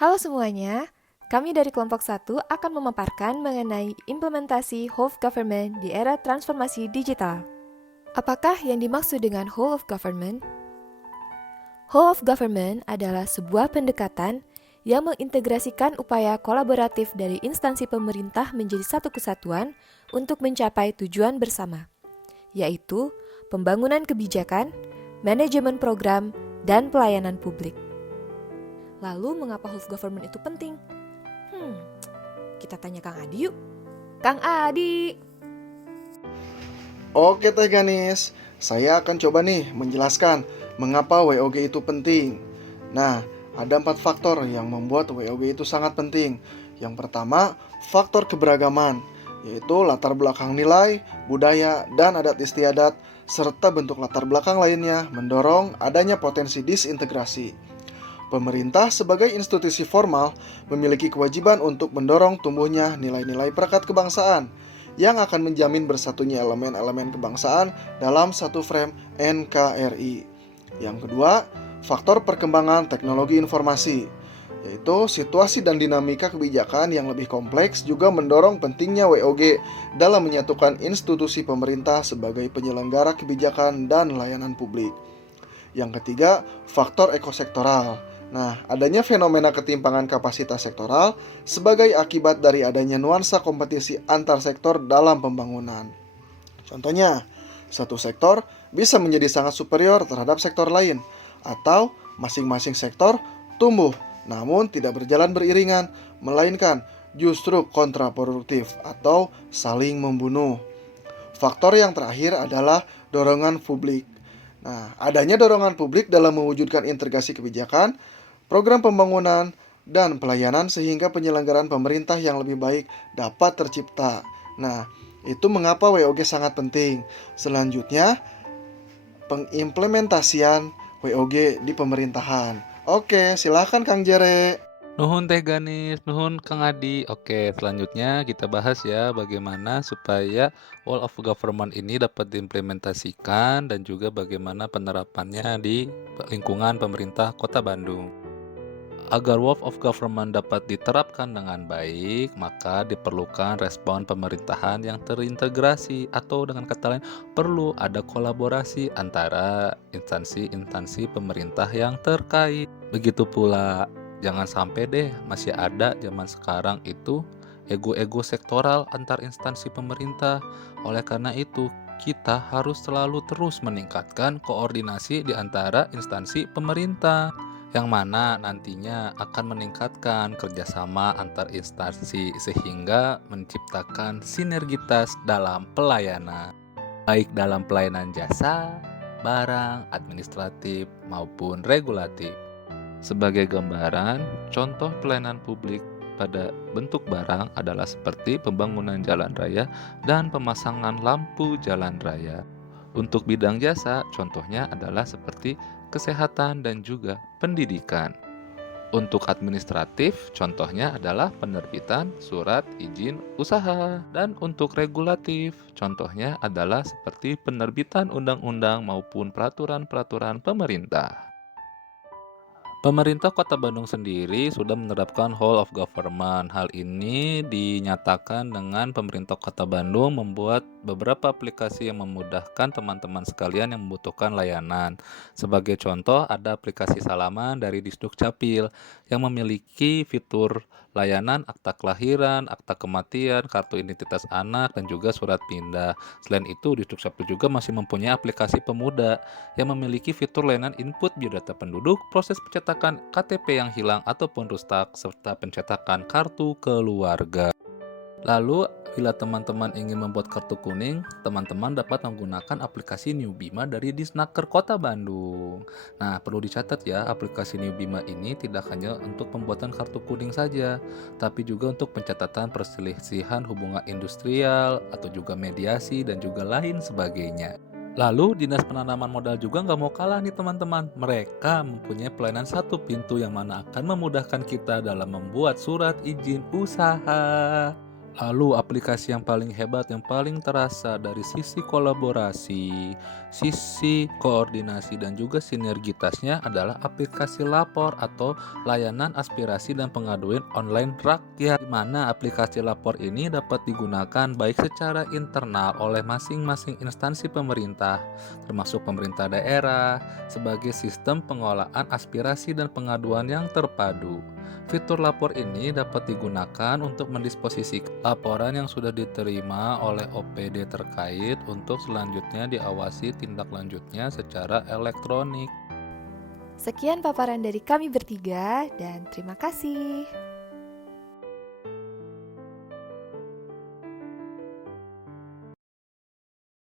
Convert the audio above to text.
Halo semuanya, kami dari kelompok 1 akan memaparkan mengenai implementasi whole of government di era transformasi digital. Apakah yang dimaksud dengan whole of government? Whole of government adalah sebuah pendekatan yang mengintegrasikan upaya kolaboratif dari instansi pemerintah menjadi satu kesatuan untuk mencapai tujuan bersama, yaitu pembangunan kebijakan, manajemen program, dan pelayanan publik. Lalu mengapa whole of government itu penting? Kita tanya Kang Adi yuk. Kang Adi. Oke Teh Ganis, saya akan coba nih menjelaskan mengapa WOG itu penting. Nah, ada 4 faktor yang membuat WOG itu sangat penting. Yang pertama, faktor keberagaman, yaitu latar belakang nilai, budaya, dan adat istiadat, serta bentuk latar belakang lainnya mendorong adanya potensi disintegrasi. Pemerintah sebagai institusi formal memiliki kewajiban untuk mendorong tumbuhnya nilai-nilai perekat kebangsaan yang akan menjamin bersatunya elemen-elemen kebangsaan dalam satu frame NKRI. Yang kedua, faktor perkembangan teknologi informasi, yaitu situasi dan dinamika kebijakan yang lebih kompleks juga mendorong pentingnya WOG dalam menyatukan institusi pemerintah sebagai penyelenggara kebijakan dan layanan publik. Yang ketiga, faktor ekosektoral. Nah, adanya fenomena ketimpangan kapasitas sektoral sebagai akibat dari adanya nuansa kompetisi antar sektor dalam pembangunan. Contohnya, satu sektor bisa menjadi sangat superior terhadap sektor lain, atau masing-masing sektor tumbuh namun tidak berjalan beriringan, melainkan justru kontraproduktif atau saling membunuh. Faktor yang terakhir adalah dorongan publik. Nah, adanya dorongan publik dalam mewujudkan integrasi kebijakan, program pembangunan, dan pelayanan sehingga penyelenggaraan pemerintah yang lebih baik dapat tercipta. Nah, itu mengapa WOG sangat penting. Selanjutnya, pengimplementasian WOG di pemerintahan. Oke, silakan Kang Jere. Nuhun Teh Ganis, nuhun Kang Adi. Oke, selanjutnya kita bahas ya bagaimana supaya whole of government ini dapat diimplementasikan dan juga bagaimana penerapannya di lingkungan pemerintah Kota Bandung. Agar whole of government dapat diterapkan dengan baik, maka diperlukan respon pemerintahan yang terintegrasi atau dengan kata lain perlu ada kolaborasi antara instansi-instansi pemerintah yang terkait. Begitu pula jangan sampai deh masih ada zaman sekarang itu ego-ego sektoral antar instansi pemerintah. Oleh karena itu, kita harus selalu terus meningkatkan koordinasi di antara instansi pemerintah, yang mana nantinya akan meningkatkan kerjasama antar instansi sehingga menciptakan sinergitas dalam pelayanan, baik dalam pelayanan jasa, barang, administratif, maupun regulatif. Sebagai gambaran, contoh pelayanan publik pada bentuk barang adalah seperti pembangunan jalan raya dan pemasangan lampu jalan raya. Untuk bidang jasa, contohnya adalah seperti kesehatan dan juga pendidikan. Untuk administratif, contohnya adalah penerbitan surat izin usaha. Dan untuk regulatif, contohnya adalah seperti penerbitan undang-undang maupun peraturan-peraturan pemerintah. Pemerintah Kota Bandung sendiri sudah menerapkan whole of government. Hal ini dinyatakan dengan pemerintah Kota Bandung membuat beberapa aplikasi yang memudahkan teman-teman sekalian yang membutuhkan layanan. Sebagai contoh, ada aplikasi salaman dari Disduk Capil yang memiliki fitur layanan akta kelahiran, akta kematian, kartu identitas anak, dan juga surat pindah. Selain itu, Disduk Capil juga masih mempunyai aplikasi pemuda yang memiliki fitur layanan input biodata penduduk, proses pencetakan KTP yang hilang ataupun rusak, serta pencetakan kartu keluarga. Lalu, bila teman-teman ingin membuat kartu kuning, teman-teman dapat menggunakan aplikasi New Bima dari Disnaker Kota Bandung. Nah, perlu dicatat ya, aplikasi New Bima ini tidak hanya untuk pembuatan kartu kuning saja, tapi juga untuk pencatatan perselisihan hubungan industrial, atau juga mediasi, dan juga lain sebagainya. Lalu Dinas Penanaman Modal juga nggak mau kalah nih teman-teman. Mereka mempunyai pelayanan satu pintu yang mana akan memudahkan kita dalam membuat surat izin usaha. Lalu aplikasi yang paling hebat, yang paling terasa dari sisi kolaborasi, sisi koordinasi dan juga sinergitasnya adalah aplikasi lapor atau layanan aspirasi dan pengaduan online rakyat, di mana aplikasi lapor ini dapat digunakan baik secara internal oleh masing-masing instansi pemerintah, termasuk pemerintah daerah, sebagai sistem pengolahan aspirasi dan pengaduan yang terpadu. Fitur lapor ini dapat digunakan untuk mendisposisikan laporan yang sudah diterima oleh OPD terkait untuk selanjutnya diawasi tindak lanjutnya secara elektronik. Sekian paparan dari kami bertiga dan terima kasih.